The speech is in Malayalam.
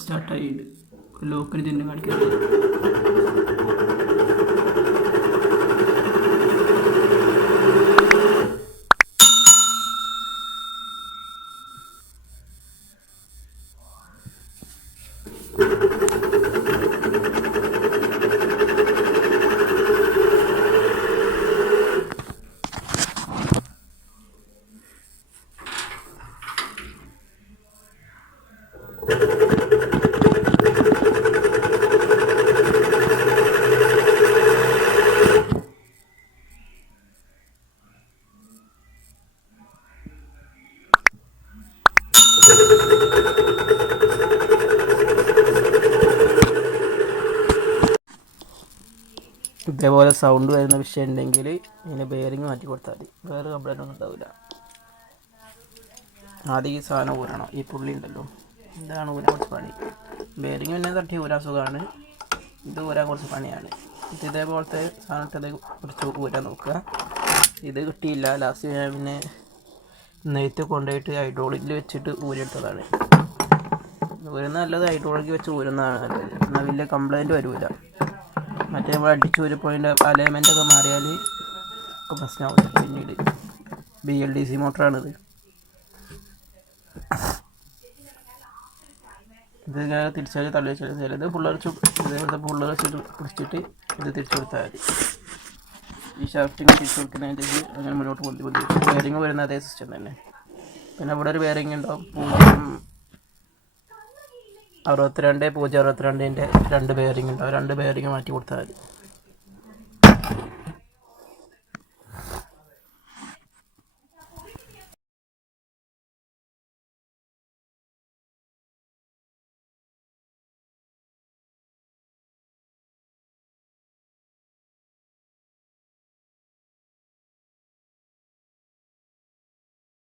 സ്റ്റാർട്ടായിട്ട് ലോക്കൽ തന്നെ കാണിക്കുന്നത്. ഇതേപോലെ സൗണ്ട് വരുന്ന വിഷയം ഉണ്ടെങ്കിൽ ഇതിന് ബെയറിങ് മാറ്റി കൊടുത്താൽ മതി, വേറെ കംപ്ലൈൻ്റ് ഒന്നും ഉണ്ടാവില്ല. ആദ്യം ഈ സാധനം ഊരണം, ഈ പുള്ളി ഉണ്ടല്ലോ, ഇതാണ് ഊരാൻ കുറച്ച് പണി. ബെയറിങ് പിന്നെ തട്ടി ഊരാൻ സുഖമാണ്, ഇത് ഊരാൻ കുറച്ച് പണിയാണ്. ഇത് ഇതേപോലത്തെ സാധനത്തിൽ കുറച്ച് ഊരാൻ നോക്കുക. ഇത് കിട്ടിയില്ല, ലാസ്റ്റ് ഞാൻ പിന്നെ നെയ്ത്ത് കൊണ്ടുപോയിട്ട് ഹൈഡ്രോളിക്കിൽ വെച്ചിട്ട് ഊരിയെടുത്തതാണ്. ഊരുന്ന നല്ലത് ഹൈഡ്രോളിക്ക് വെച്ച് ഊരുന്നതാണ് നല്ലത്, എന്നാൽ വലിയ കംപ്ലൈൻറ്റ് വരില്ല. മറ്റേ നമ്മൾ അടിച്ച് ഊരിപ്പോയിൻ്റെ അലൈൻമെൻറ്റൊക്കെ മാറിയാൽ ഒക്കെ പ്രശ്നമാവില്ല. പിന്നീട് BLDC മോട്ടറാണിത്. ഇത് ഇങ്ങനെ തിരിച്ചാൽ തള്ളി വെച്ചാൽ ചിലത് ഫുള്ളടിച്ച് ഇതേപോലത്തെ ഫുള്ളടിച്ചിട്ട് പിടിച്ചിട്ട് ഇത് തിരിച്ചു കൊടുത്താൽ മതി. ഈ ഷാഫ്റ്റിങ് തിരിച്ചു കൊടുക്കുന്നതിന് അങ്ങനെ മുന്നോട്ട് പൊന്തി ബെയറിങ് വരുന്ന അതേ സിസ്റ്റം തന്നെ. പിന്നെ ഇവിടെ ഒരു ബെയറിങ് ഉണ്ടാവും 0.62 0.62ൻ്റെ 2 ബെയറിങ് ഉണ്ടാവും. 2 ബെയറിങ് മാറ്റി കൊടുത്താൽ മതി.